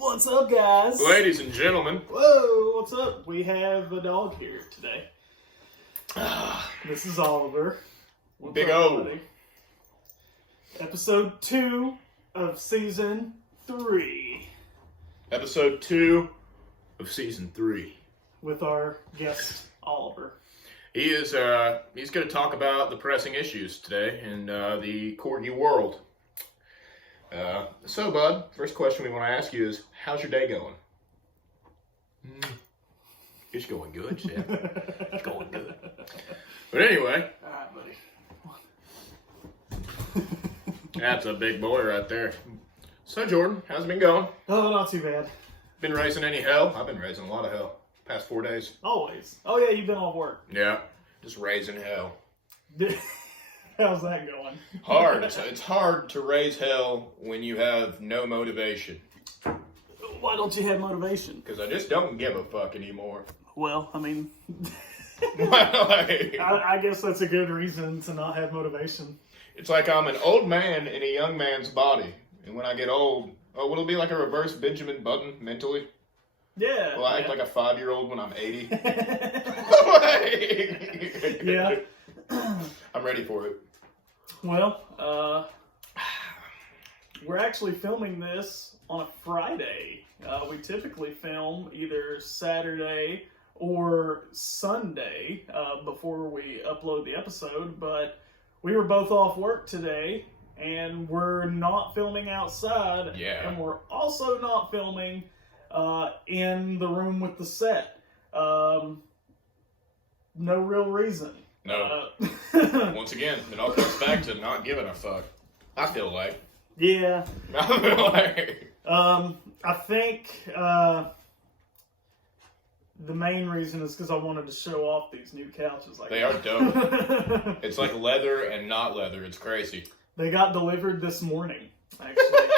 What's up, guys? Ladies and gentlemen. Whoa, what's up? We have a dog here today. This is Oliver. What's Big up, O. buddy? Episode 2 of Season 3. Episode 2 of Season 3. With our guest, Oliver. He's going to talk about the pressing issues today in the corgi world. So, bud, first question we want to ask you is, how's your day going? It's going good, Sam. It's going good. But anyway. Alright, buddy. That's a big boy right there. So, Jordan, how's it been going? Oh, not too bad. Been raising any hell? I've been raising a lot of hell. Past 4 days. Always. Oh, yeah, you've been off work. Yeah, just raising hell. How's that going? Hard. It's hard to raise hell when you have no motivation. Why don't you have motivation? Because I just don't give a fuck anymore. Well, I mean, Like, I guess that's a good reason to not have motivation. it's like I'm an old man in a young man's body. And when I get old, will it be like a reverse Benjamin Button mentally? Yeah. Will I act like a 5-year-old when I'm 80? Yeah. I'm ready for it. Well, we're actually filming this on a Friday. We typically film either Saturday or Sunday before we upload the episode, but we were both off work today, and we're not filming outside, Yeah. and we're also not filming in the room with the set. No real reason. No. Once again, it all comes back to not giving a fuck. I feel like. Yeah. I feel like. I think the main reason is because I wanted to show off these new couches. They are dope. It's like leather and not leather. It's crazy. They got delivered this morning, actually.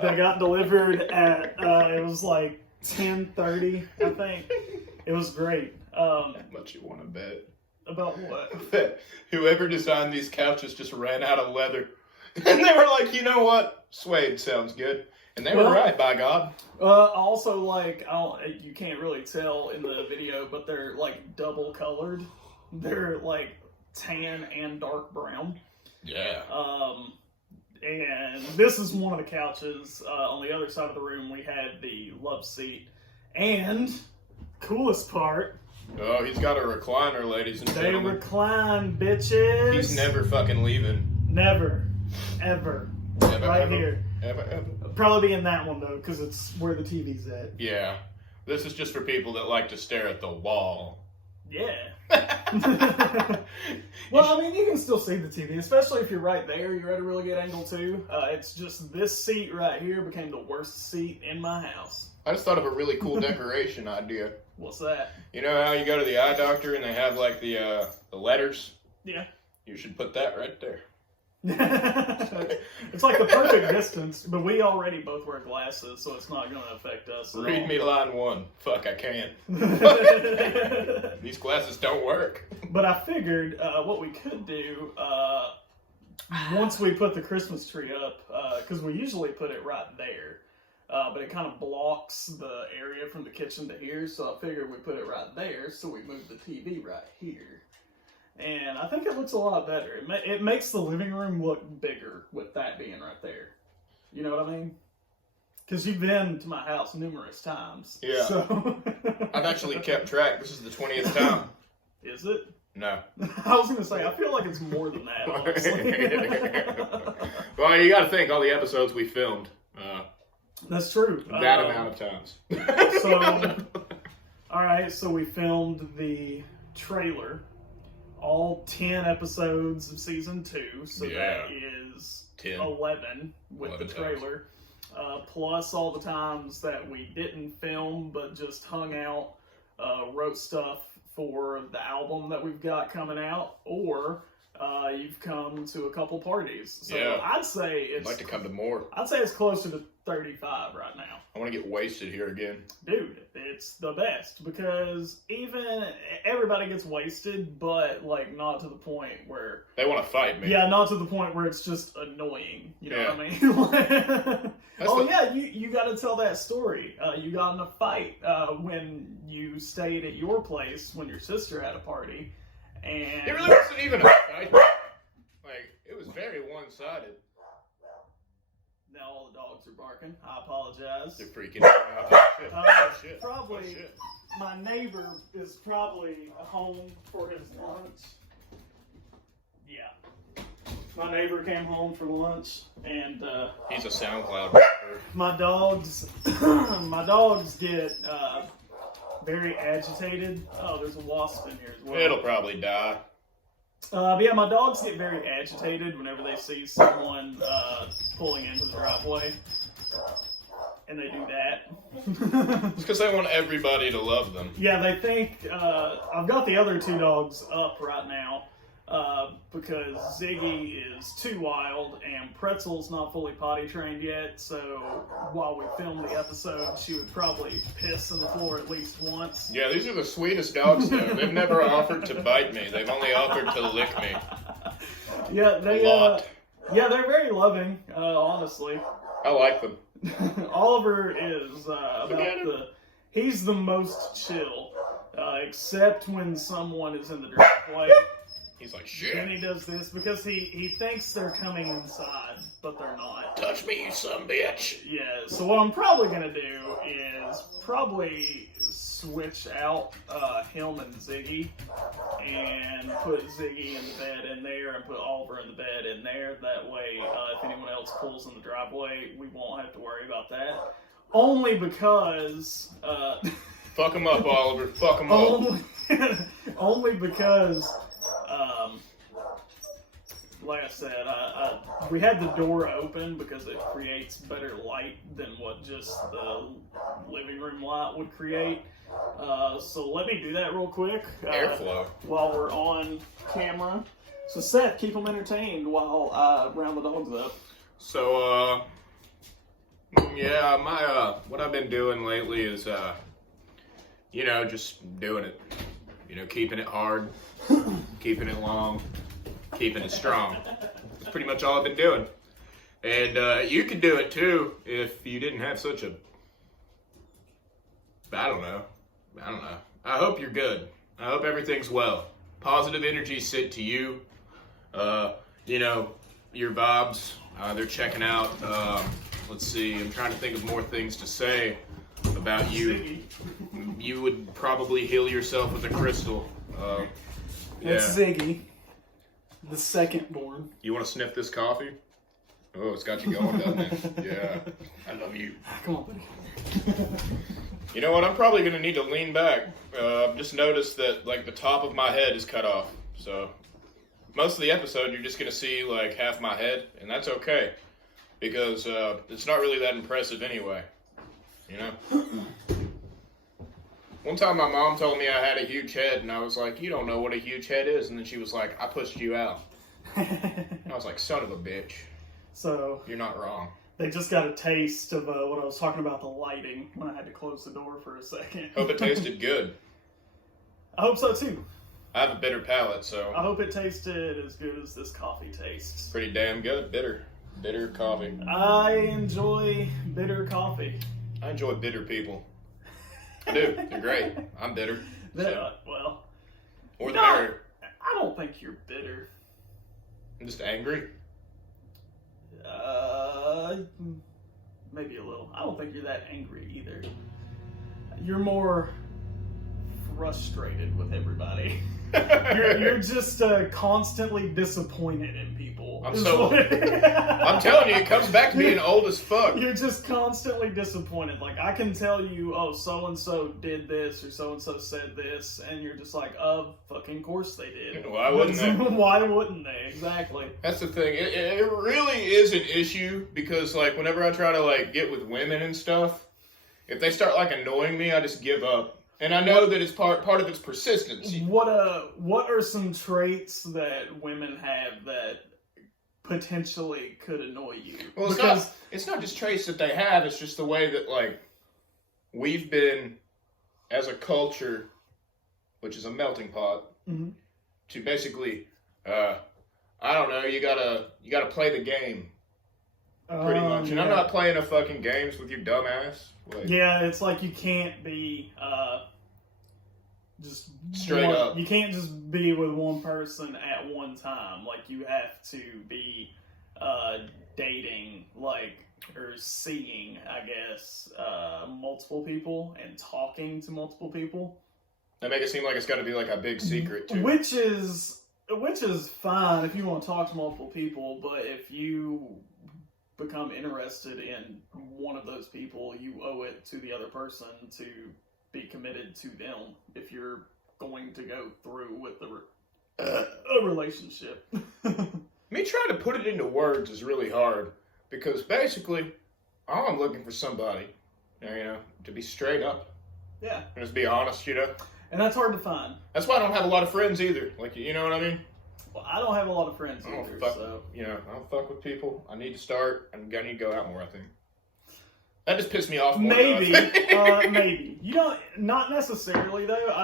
They got delivered at, it was like 10:30, I think. It was great. How much you want to bet? About what? That whoever designed these couches just ran out of leather. And they were like, you know what? Suede sounds good. And they were right, by God. Also, like, you can't really tell in the video, but they're, like, double colored. They're, like, tan and dark brown. Yeah. And this is one of the couches. On the other side of the room, we had the love seat. And, coolest part... Oh, he's got a recliner, ladies and They gentlemen. recline, bitches. He's never fucking leaving. Never. Ever. Ever, Right ever, here. Ever. Probably be in that one, though, because it's where the TV's at. Yeah. This is just for people that like to stare at the wall. Yeah. Well, I mean, you can still see the TV, especially if you're right there. You're at a really good angle, too. It's just this seat right here became the worst seat in my house. I just thought of a really cool decoration idea. What's that? You know how you go to the eye doctor and they have like the letters? Yeah. You should put that right there. It's like the perfect distance, but we already both wear glasses, so it's not going to affect us. Read me line 1. Fuck, I can't. These glasses don't work. But I figured what we could do once we put the Christmas tree up, because we usually put it right there, but it kind of blocks the area from the kitchen to here, so I figured we put it right there, so we move the TV right here. And I think it looks a lot better. It makes the living room look bigger with that being right there. You know what I mean? Because you've been to my house numerous times. Yeah. So I've actually kept track. This is the 20th time. Is it? No. I was going to say, I feel like it's more than that, honestly. Well, you got to think all the episodes we filmed. That's true. That amount of times. So, alright, so we filmed the trailer. All 10 episodes of season 2, so Yeah. that is 10. 11 with 11 the trailer. Plus all the times that we didn't film but just hung out, wrote stuff for the album that we've got coming out, or you've come to a couple parties. So Yeah. I'd say I'd it's like to come to more. I'd say it's closer to 35 right now. I want to get wasted here again. Dude, it's the best because even everybody gets wasted, but like not to the point where they want to fight me. Yeah, not to the point where it's just annoying. You know what I mean? Yeah, you got to tell that story. You got in a fight when you stayed at your place when your sister had a party, and it really wasn't even a fight. Like it was very one-sided. Now all the dogs are barking. I apologize. They're freaking out. Oh, shit. Probably, Oh, shit. My neighbor is probably home for his lunch. Yeah. My neighbor came home for lunch, and he's a SoundCloud rapper. My dogs get very agitated. Oh, there's a wasp in here as well. It'll probably die. But yeah, my dogs get very agitated whenever they see someone pulling into the driveway, and they do that. It's because they want everybody to love them. Yeah, they think I've got the other two dogs up right now because Ziggy is too wild and Pretzel's not fully potty trained yet. So while we film the episode, she would probably piss on the floor at least once. Yeah, these are the sweetest dogs though. They've never offered to bite me. They've only offered to lick me. Yeah, they're very loving. Honestly, I like them. Oliver is he's the most chill, except when someone is in the driveway. He's like, shit. And he does this because he thinks they're coming inside, but they're not. Touch me, you son bitch. Yeah, so what I'm probably going to do is probably switch out him and Ziggy and put Ziggy in the bed in there and put Oliver in the bed in there. That way, if anyone else pulls in the driveway, we won't have to worry about that. Only because... fuck him up, Oliver. Fuck him up. Only because... like I said, we had the door open because it creates better light than what just the living room light would create. So let me do that real quick. Airflow. While we're on camera. So Seth, keep them entertained while I round the dogs up. So, yeah, what I've been doing lately is, just doing it. Keeping it hard, keeping it long, keeping it strong. That's pretty much all I've been doing. And you could do it too if you didn't have such a... I don't know. I hope you're good. I hope everything's well. Positive energy sent to you. Your vibes, they're checking out. Let's see, I'm trying to think of more things to say about you. You would probably heal yourself with a crystal. It's Ziggy, the second born. You want to sniff this coffee? Oh, it's got you going, doesn't it? Yeah, I love you. Come on, buddy. You know what? I'm probably going to need to lean back. I've just noticed that, the top of my head is cut off. So, most of the episode, you're just going to see, half my head. And that's okay. Because it's not really that impressive anyway. One time my mom told me I had a huge head. And I was like, you don't know what a huge head is. And then she was like, I pushed you out. And I was like, son of a bitch. So... You're not wrong. They just got a taste of what I was talking about, the lighting, when I had to close the door for a second. Hope it tasted good. I hope so, too. I have a bitter palate, so... I hope it tasted as good as this coffee tastes. Pretty damn good. Bitter coffee. I enjoy bitter coffee. I enjoy bitter people. I do. They're great. I'm bitter. Well... Or the merrier. I don't think you're bitter. I'm just angry. Maybe a little. I don't think you're that angry either. You're more frustrated with everybody. You're just constantly disappointed in people. I'm telling you, it comes back to being old as fuck. You're just constantly disappointed. I can tell you, oh, so-and-so did this, or so-and-so said this, and you're just like, fucking course they did. Why wouldn't they? Why wouldn't they? Exactly. That's the thing. It really is an issue, because, whenever I try to, get with women and stuff, if they start, annoying me, I just give up. And I know that it's part of its persistence. What are some traits that women have that potentially could annoy you. Well, it's not just traits that they have, it's just the way that, like, we've been, as a culture, which is a melting pot, to basically, I don't know, you gotta play the game, pretty much. And I'm not playing a fucking games with your dumb ass. Like, yeah, it's like you can't be, just straight up. You can't just be with one person at one time. Like, you have to be dating, like, or seeing, I guess, multiple people and talking to multiple people. They make it seem like it's got to be like a big secret too. Which is fine if you want to talk to multiple people, but if you become interested in one of those people, you owe it to the other person to be committed to them if you're going to go through with a relationship. Me trying to put it into words is really hard because basically, all I'm looking for somebody, to be straight up. Yeah. And just be honest, And that's hard to find. That's why I don't have a lot of friends either. Like, you know what I mean? Well, I don't have a lot of friends either, I don't fuck with people. I need to start. I need to go out more, I think. That just pissed me off more. Maybe. Maybe. You don't, not necessarily though. I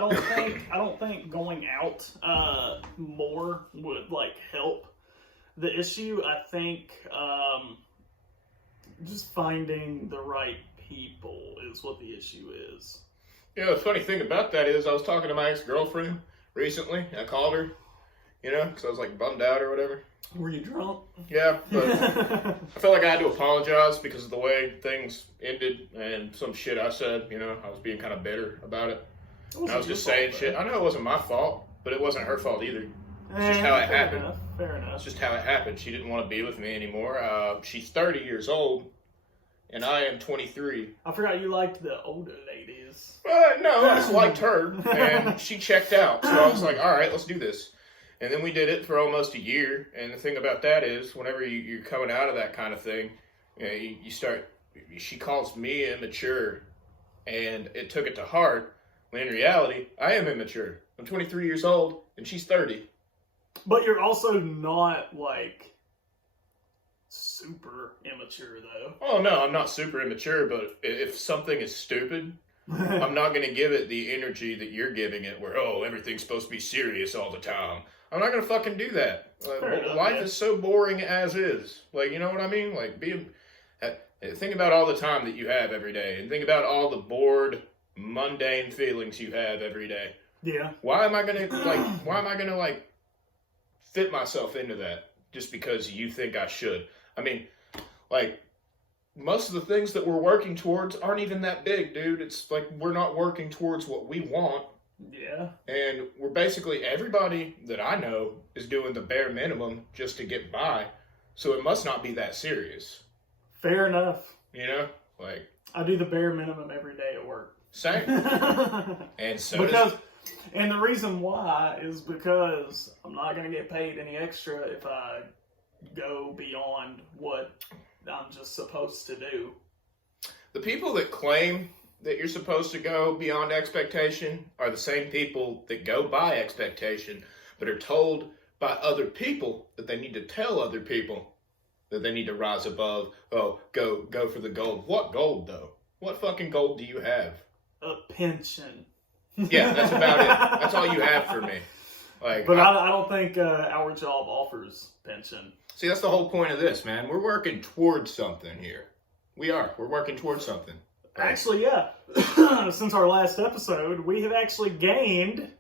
don't think going out more would like help the issue. I think just finding the right people is what the issue is. The funny thing about that is I was talking to my ex-girlfriend recently. I called her, because I was like bummed out or whatever. Were you drunk? Yeah, but I felt like I had to apologize because of the way things ended and some shit I said, I was being kind of bitter about it. I was just saying shit. I know it wasn't my fault, but it wasn't her fault either. It's just how it happened. Fair enough. It's just how it happened. She didn't want to be with me anymore. She's 30 years old, and I am 23. I forgot you liked the older ladies. No, I just liked her, and she checked out. So I was like, all right, let's do this. And then we did it for almost a year. And the thing about that is, whenever you're coming out of that kind of thing, you start, she calls me immature, and it took it to heart, when in reality, I am immature. I'm 23 years old, and she's 30. But you're also not, like, super immature, though. Oh, no, I'm not super immature, but if something is stupid, I'm not going to give it the energy that you're giving it, where, everything's supposed to be serious all the time. I'm not going to fucking do that. Life is so boring as is. Like, you know what I mean? Like, think about all the time that you have every day, and think about all the bored, mundane feelings you have every day. Yeah. Why am I going to fit myself into that just because you think I should? I mean, like, most of the things that we're working towards aren't even that big, dude. It's like we're not working towards what we want. Yeah. And we're basically, everybody that I know is doing the bare minimum just to get by. So it must not be that serious. Fair enough. Like, I do the bare minimum every day at work. Same. And so and the reason why is because I'm not going to get paid any extra if I go beyond what I'm just supposed to do. The people that claim that you're supposed to go beyond expectation are the same people that go by expectation, but are told by other people that they need to tell other people that they need to rise above. Oh, go for the gold. What gold, though? What fucking gold do you have? A pension. Yeah, that's about it. That's all you have for me. Like, but I don't think our job offers pension. See, that's the whole point of this, man. We're working towards something here. We are. We're working towards something. Actually, yeah. Since our last episode, we have actually gained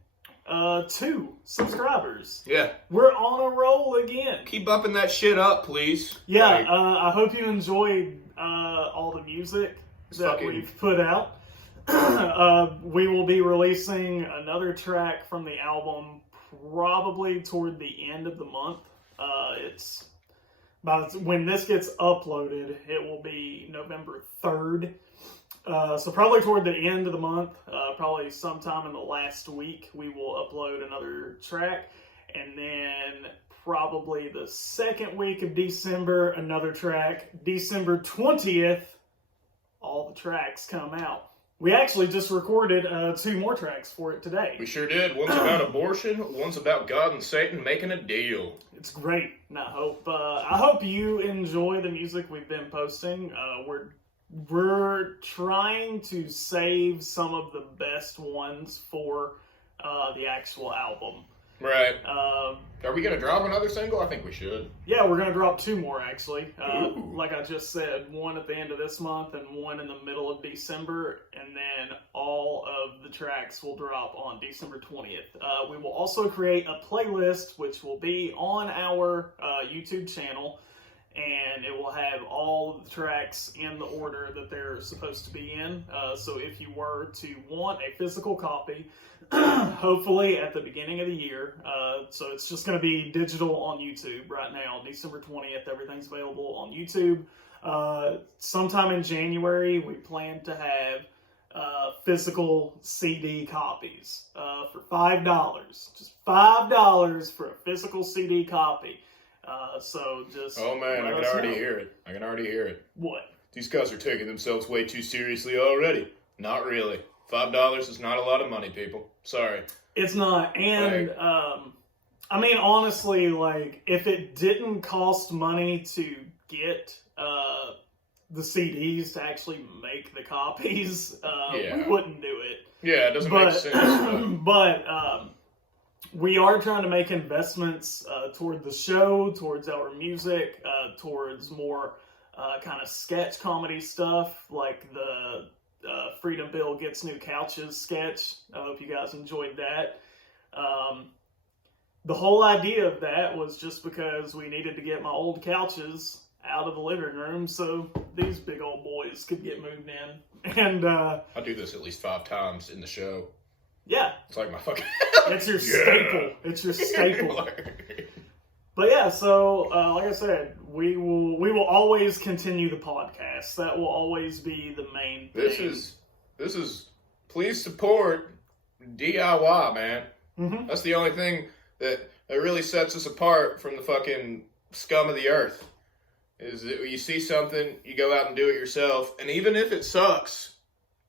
2 subscribers. Yeah. We're on a roll again. Keep upping that shit up, please. Yeah, I hope you enjoyed all the music that we've put out. We will be releasing another track from the album probably toward the end of the month. When this gets uploaded, it will be November 3rd. So probably toward the end of the month, probably sometime in the last week, we will upload another track. And then probably the second week of December, another track. December 20th, all the tracks come out. We actually just recorded 2 more tracks for it today. We sure did. One's about abortion, one's about God and Satan making a deal. It's great, and I hope you enjoy the music we've been posting. We're trying to save some of the best ones for the actual album. Right. Are we going to drop another single? I think we should. Yeah, we're going to drop 2 more, actually. Ooh. Like I just said, one at the end of this month and one in the middle of December. And then all of the tracks will drop on December 20th. We will also create a playlist, which will be on our YouTube channel. And it will have all of the tracks in the order that they're supposed to be in. So if you were to want a physical copy, hopefully at the beginning of the year, so it's just going to be digital on YouTube right now, December 20th, everything's available on YouTube. Sometime in January, we plan to have physical CD copies for $5. Just $5 for a physical CD copy. So just... Oh man, I can already hear it. I can already hear it. What? These guys are taking themselves way too seriously already. Not really. $5 is not a lot of money, people. Sorry. It's not. And, I mean, honestly, like, if it didn't cost money to get the CDs to actually make the copies, we wouldn't do it. Yeah, it doesn't make sense. But we are trying to make investments toward the show, towards our music, towards more kind of sketch comedy stuff, like the Freedom Bill Gets New Couches sketch. I hope you guys enjoyed that. The whole idea of that was just because we needed to get my old couches out of the living room so these big old boys could get moved in. And I do this at least 5 times in the show. Yeah. It's like my fucking... It's your staple. It's your staple. But yeah, so like I said, we will always continue the podcast. That will always be the main thing. This is please support DIY, man. Mm-hmm. That's the only thing that really sets us apart from the fucking scum of the earth. Is that you see something, you go out and do it yourself, and even if it sucks,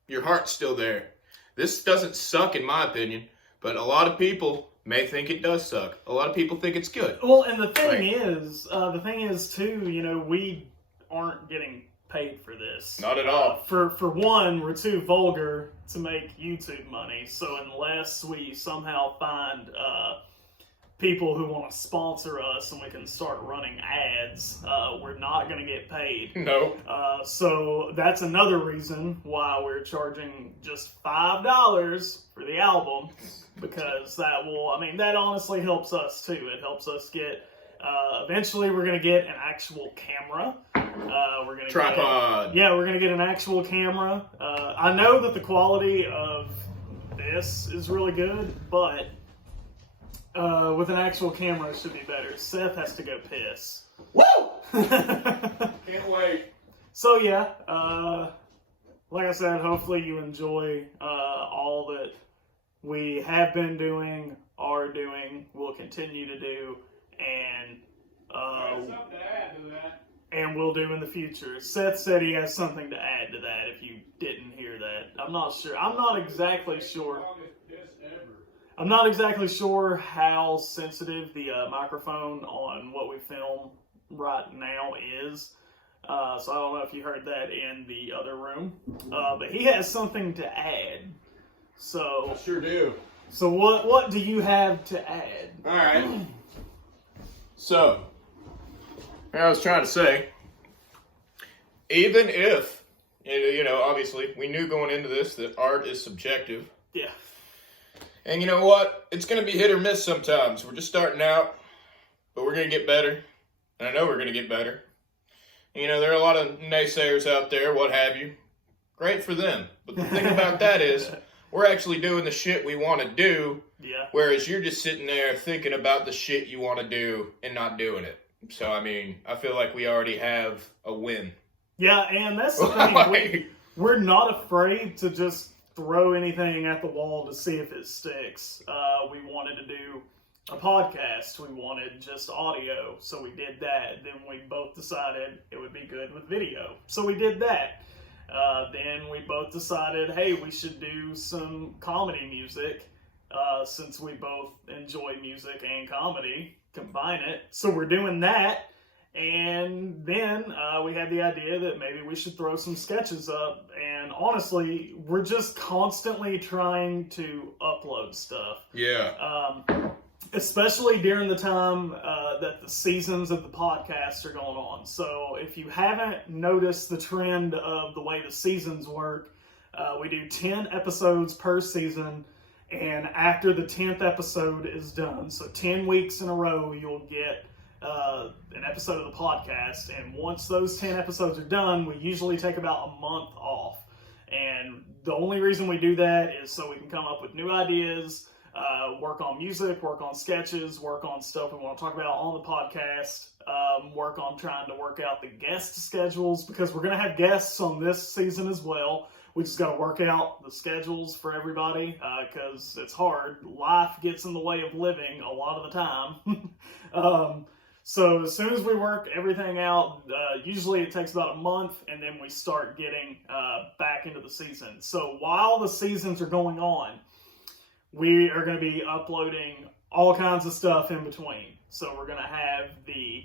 your heart's still there. This doesn't suck in my opinion, but a lot of people may think it does suck. A lot of people think it's good. Well, and the thing is too, you know, we aren't getting paid for this. Not at all. For one, we're too vulgar to make YouTube money. So unless we somehow find people who want to sponsor us and we can start running ads, we're not going to get paid. No. So that's another reason why we're charging just $5 for the album, because that honestly helps us too. It helps us get, eventually we're going to get an actual camera. We're gonna Tripod. We're going to get an actual camera. I know that the quality of this is really good, but with an actual camera, it should be better. Seth has to go piss. Woo! Can't wait. So yeah, like I said, hopefully you enjoy all that we have been doing, are doing, will continue to do, and something to add to that. And will do in the future. Seth said he has something to add to that. If you didn't hear that, I'm not sure. I'm not exactly sure. I'm not exactly sure how sensitive the microphone on what we film right now is. So I don't know if you heard that in the other room. But he has something to add. So I sure do. So what do you have to add? All right. So, I was trying to say, even if, you know, obviously, we knew going into this that art is subjective. Yeah. And you know what? It's going to be hit or miss sometimes. We're just starting out, but we're going to get better. And I know we're going to get better. You know, there are a lot of naysayers out there, what have you. Great for them. But the thing about that is, we're actually doing the shit we want to do. Yeah. Whereas you're just sitting there thinking about the shit you want to do and not doing it. So, I mean, I feel like we already have a win. Yeah, and that's the thing. We're not afraid to just throw anything at the wall to see if it sticks. We wanted to do a podcast. We wanted just audio, so we did that. Then we both decided it would be good with video, so we did that. Then and we both decided, hey, we should do some comedy music, since we both enjoy music and comedy, combine it. So we're doing that, and then we had the idea that maybe we should throw some sketches up, and honestly, we're just constantly trying to upload stuff. Yeah. Especially during the time that the seasons of the podcast are going on. So if you haven't noticed the trend of the way the seasons work, we do 10 episodes per season, and after the 10th episode is done, so 10 weeks in a row, you'll get an episode of the podcast. And once those 10 episodes are done, we usually take about a month off. And the only reason we do that is so we can come up with new ideas, work on music, work on sketches, work on stuff we want to talk about on the podcast, work on trying to work out the guest schedules, because we're going to have guests on this season as well. We just got to work out the schedules for everybody, because it's hard. Life gets in the way of living a lot of the time. So as soon as we work everything out, usually it takes about a month, and then we start getting back into the season. So while the seasons are going on, we are going to be uploading all kinds of stuff in between. So we're going to have the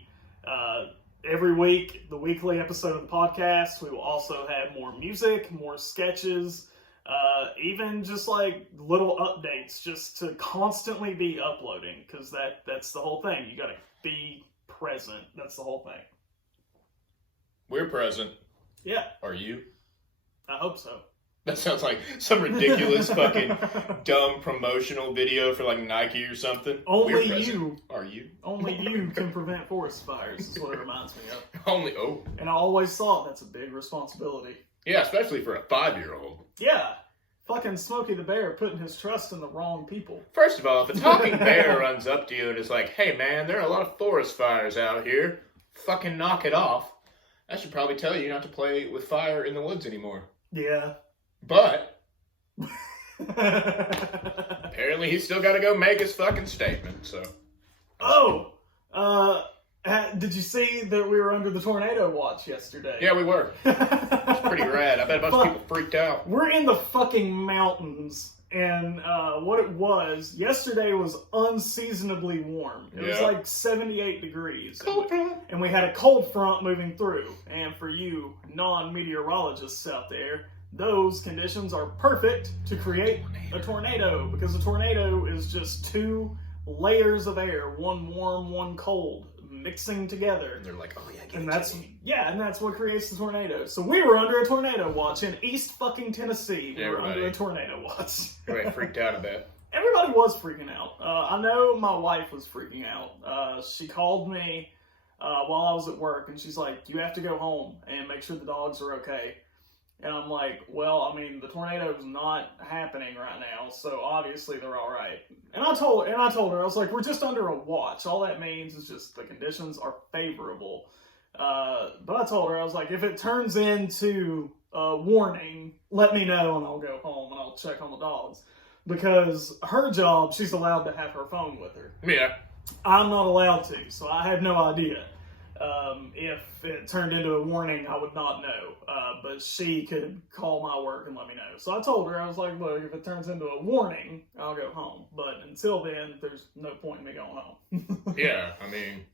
every week, the weekly episode of the podcast. We will also have more music, more sketches, even just like little updates, just to constantly be uploading, because that's the whole thing. You got to be present. That's the whole thing. We're present. Yeah. Are you? I hope so. That sounds like some ridiculous fucking dumb promotional video for like Nike or something. Only you. Are you? Only you can prevent forest fires, is what it reminds me of. Oh. And I always thought that's a big responsibility. Yeah, especially for a 5-year-old. Yeah. Fucking Smokey the Bear putting his trust in the wrong people. First of all, if a talking bear runs up to you and is like, hey man, there are a lot of forest fires out here, fucking knock it off, that should probably tell you not to play with fire in the woods anymore. Yeah. But apparently he's still got to go make his fucking statement, so. Oh! Did you see that we were under the tornado watch yesterday? Yeah, we were. It was pretty rad. I bet a bunch of people freaked out. We're in the fucking mountains, and what it was, yesterday was unseasonably warm. It was like 78 degrees. Cold front. And we had a cold front moving through. And for you non-meteorologists out there, those conditions are perfect to create a tornado, because a tornado is just two layers of air, one warm, one cold, mixing together. And they're like, oh yeah, and that's what creates the tornado. So we were under a tornado watch in East fucking Tennessee. We were under a tornado watch. Everybody freaked out a bit. Everybody was freaking out. I know my wife was freaking out. She called me while I was at work, and she's like, you have to go home and make sure the dogs are okay. And I'm like, well, I mean, the tornado's not happening right now, so obviously they're all right. And I told her, I was like, we're just under a watch. All that means is just the conditions are favorable. But I told her, I was like, if it turns into a warning, let me know and I'll go home and I'll check on the dogs. Because her job, she's allowed to have her phone with her. Yeah. I'm not allowed to, so I have no idea. If it turned into a warning, I would not know. But she could call my work and let me know. So I told her, I was like, look, if it turns into a warning, I'll go home. But until then, there's no point in me going home. Yeah, I mean,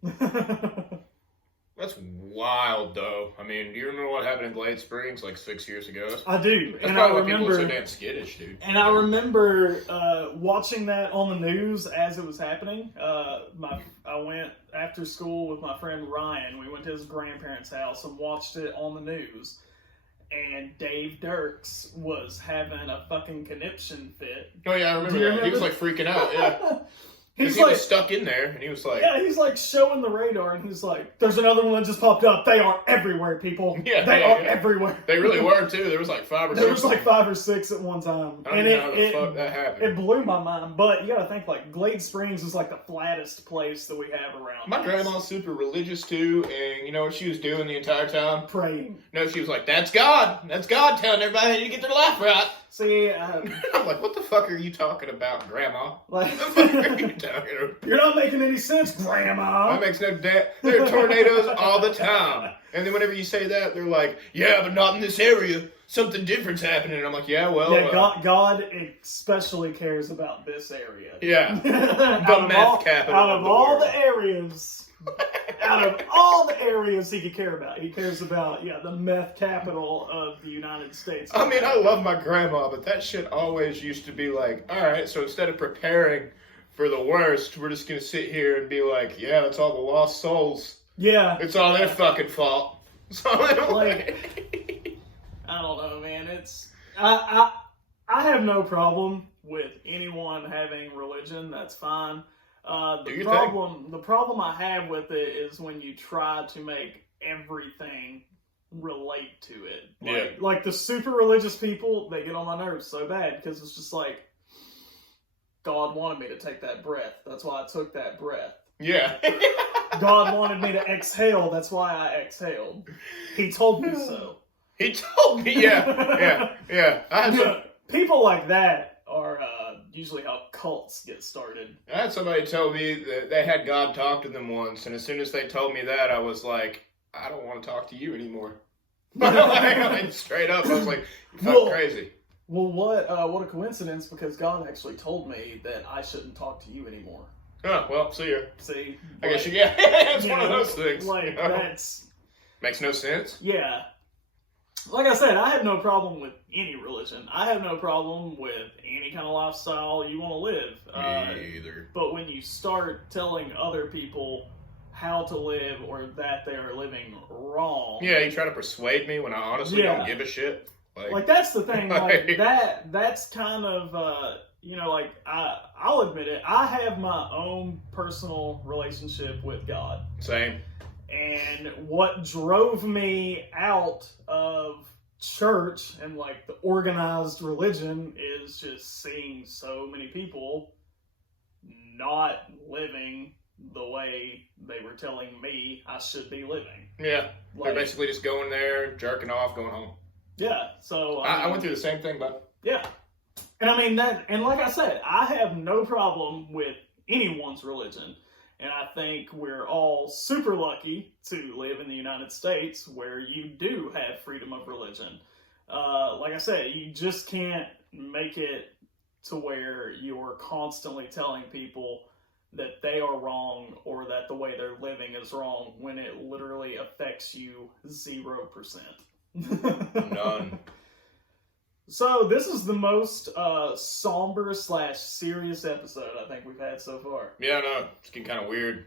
that's wild, though. I mean, do you remember what happened in Glade Springs like 6 years ago? I do. That's probably why people are so damn skittish, dude. And I remember watching that on the news as it was happening. I went after school with my friend Ryan. We went to his grandparents' house and watched it on the news. And Dave Dirks was having a fucking conniption fit. Oh yeah, I remember that. He was like freaking out, yeah. Because he was stuck in there, and he was like... Yeah, he's like showing the radar, and he's like, there's another one that just popped up. They are everywhere, people. Yeah, they are everywhere. They really were, too. There was like 5 or 6. There was like 5 or 6 at one time. I don't know how the fuck that happened. It blew my mind. But you gotta think, like, Glade Springs is like the flattest place that we have around. My grandma's super religious, too, and you know what she was doing the entire time? Praying. No, she was like, that's God. That's God telling everybody how to get their life right. See, I'm like, what the fuck are you talking about, Grandma? like, What the fuck are you talking about? you're not making any sense, Grandma. That makes no damn. There are tornadoes all the time. And then whenever you say that, they're like, yeah, but not in this area. Something different's happening. And I'm like, yeah, well. Yeah, God especially cares about this area. Yeah. The meth capital. Out of all the areas. Out of all the areas he could care about. He cares about, the meth capital of the United States. I mean, I love my grandma, but that shit always used to be like, all right, so instead of preparing for the worst, we're just going to sit here and be like, yeah, that's all the lost souls. Yeah. It's all their fucking fault. So I don't know, man. I have no problem with anyone having religion. That's fine. The problem I have with it is when you try to make everything relate to it. Like the super religious people, they get on my nerves so bad because it's just like, God wanted me to take that breath. That's why I took that breath. Yeah. God wanted me to exhale. That's why I exhaled. He told me so. He told me, yeah. People like that are usually how cults get started. I had somebody tell me that they had God talk to them once, and as soon as they told me that, I was like, I don't want to talk to you anymore. Like, straight up, I was like, you're fucking crazy. Well, what a coincidence, because God actually told me that I shouldn't talk to you anymore. Oh, well, see ya. See? I guess it's one of those things. Like, that's... Makes no sense. Yeah. Like I said, I have no problem with any religion. I have no problem with any kind of lifestyle you want to live. Me either. But when you start telling other people how to live or that they are living wrong... Yeah, you try to persuade me when I honestly don't give a shit. Like that's the thing. Like, that's kind of... I'll admit it. I have my own personal relationship with God. Same. And what drove me out of church and like the organized religion is just seeing so many people not living the way they were telling me I should be living. Yeah. They're basically just going there, jerking off, going home. Yeah. So I went through the same thing, bud. Yeah. And I mean and like I said, I have no problem with anyone's religion. And I think we're all super lucky to live in the United States where you do have freedom of religion. Like I said, you just can't make it to where you're constantly telling people that they are wrong or that the way they're living is wrong when it literally affects you 0%. None. So this is the most somber / serious episode I think we've had so far. Yeah, no, it's getting kind of weird.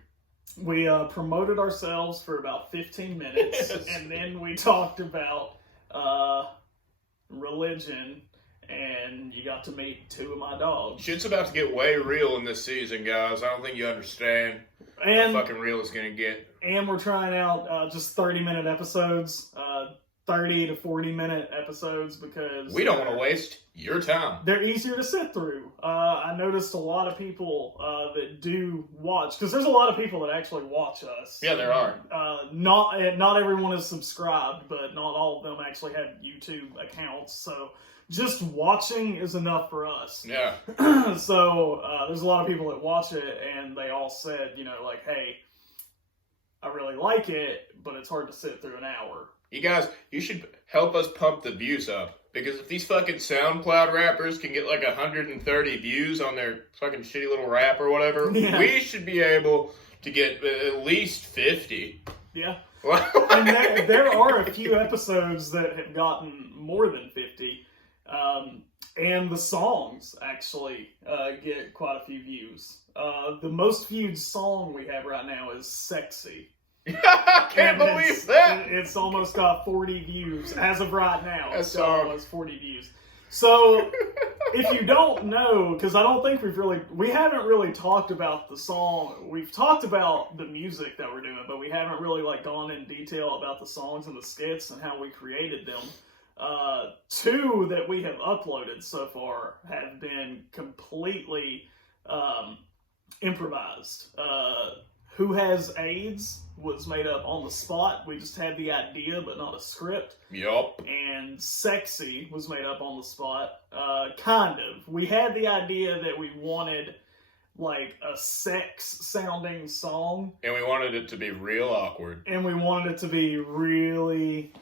We promoted ourselves for about 15 minutes, and then we talked about religion, and you got to meet 2 of my dogs. Shit's about to get way real in this season, guys. I don't think you understand how fucking real it's gonna get. And we're trying out just 30-minute episodes. 30 to 40-minute episodes because... We don't want to waste your time. They're easier to sit through. I noticed a lot of people that do watch, because there's a lot of people that actually watch us. Yeah, there are. Not everyone is subscribed, but not all of them actually have YouTube accounts, so just watching is enough for us. Yeah. So there's a lot of people that watch it, and they all said, hey, I really like it, but it's hard to sit through an hour. You guys, you should help us pump the views up. Because if these fucking SoundCloud rappers can get like 130 views on their fucking shitty little rap or whatever, we should be able to get at least 50. Yeah. And there are a few episodes that have gotten more than 50. And the songs actually get quite a few views. The most viewed song we have right now is Sexy. I can't believe that. It's almost got 40 views as of right now. That's almost 40 views. So, if you don't know, because I don't think we haven't really talked about the song. We've talked about the music that we're doing, but we haven't really gone in detail about the songs and the skits and how we created them. 2 that we have uploaded so far have been completely improvised. Who Has AIDS was made up on the spot. We just had the idea, but not a script. Yup. And Sexy was made up on the spot. Kind of. We had the idea that we wanted like a sex-sounding song. And we wanted it to be real awkward. And we wanted it to be really,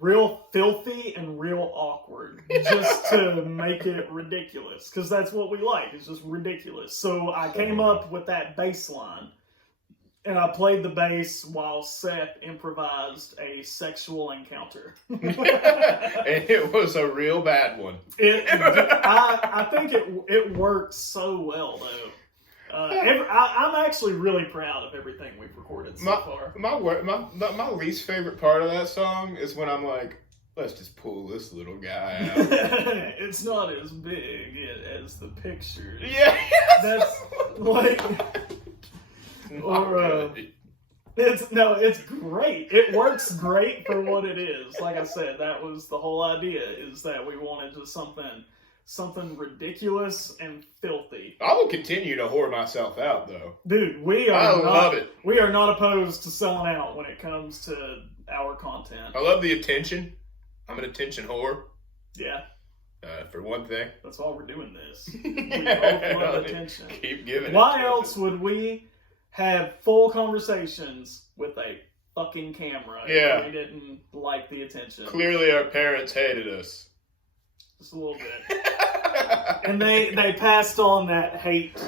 real filthy and real awkward. Just to make it ridiculous. Because that's what we like. It's just ridiculous. So I came up with that bass line. And I played the bass while Seth improvised a sexual encounter. And it was a real bad one. I think it worked so well, though. I'm actually really proud of everything we've recorded so far. My least favorite part of that song is when I'm like, let's just pull this little guy out. It's not as big as the picture. Yeah. That's like... it's great. It works great for what it is. Like I said, that was the whole idea, is that we wanted just something ridiculous and filthy. I will continue to whore myself out, though. Dude, love it. We are not opposed to selling out when it comes to our content. I love the attention. I'm an attention whore. Yeah. For one thing. That's why we're doing this. We both love attention. Keep giving it. Why else would we have full conversations with a fucking camera if we didn't like the attention? Clearly our parents hated us. Just a little bit. And they passed on that hate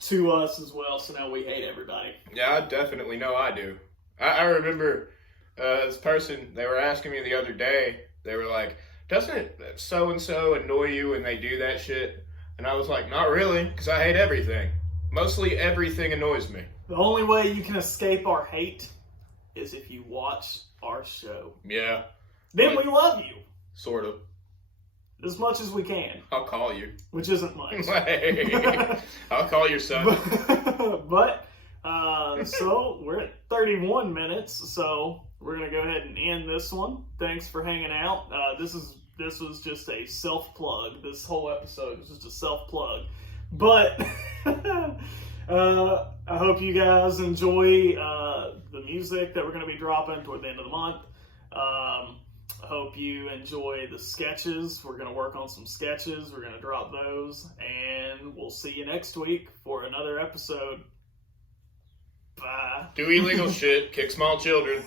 to us as well, so now we hate everybody. Yeah, I definitely know I do. I remember this person, they were asking me the other day, they were like, doesn't so-and-so annoy you when they do that shit? And I was like, not really, because I hate everything. Mostly everything annoys me. The only way you can escape our hate is if you watch our show. Yeah. Then we love you. Sort of. As much as we can. I'll call you. Which isn't much. I'll call your son. But so we're at 31 minutes, so we're going to go ahead and end this one. Thanks for hanging out. This was just a self-plug. This whole episode was just a self-plug. But I hope you guys enjoy the music that we're going to be dropping toward the end of the month. I hope you enjoy the sketches. We're going to work on some sketches. We're going to drop those. And we'll see you next week for another episode. Bye. Do illegal shit. Kick small children.